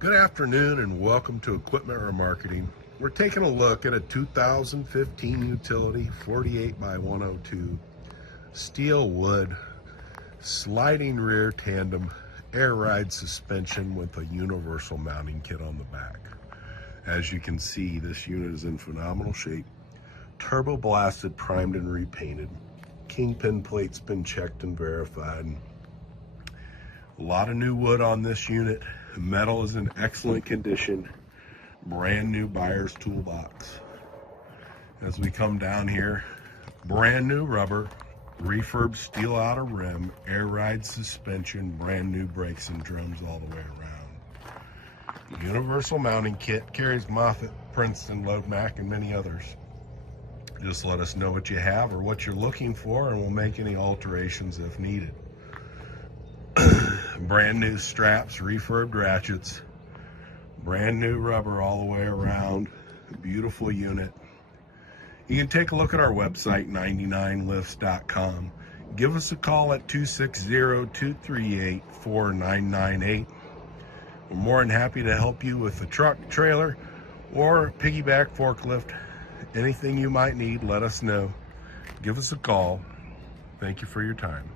Good afternoon and welcome to Equipment Remarketing. We're taking a look at a 2015 utility 48 by 102 steel wood sliding rear tandem air ride suspension with a universal mounting kit on the back. As you can see, this unit is in phenomenal shape. Turbo blasted, primed and repainted. Kingpin plate's been checked and verified. A lot of new wood on this unit. Metal is in excellent condition. Brand new buyer's toolbox. As we come down here, brand new rubber, refurb steel outer rim, air ride suspension, brand new brakes and drums all the way around. Universal mounting kit, carries Moffett, Princeton, Load Mac, and many others. Just let us know what you have or what you're looking for, and we'll make any alterations if needed. Brand new straps, refurbed ratchets, brand new rubber all the way around. Beautiful unit. You can take a look at our website, 99lifts.com. Give us a call at 260-238-4998. We're more than happy to help you with the truck, trailer, or piggyback forklift. Anything you might need, let us know. Give us a call. Thank you for your time.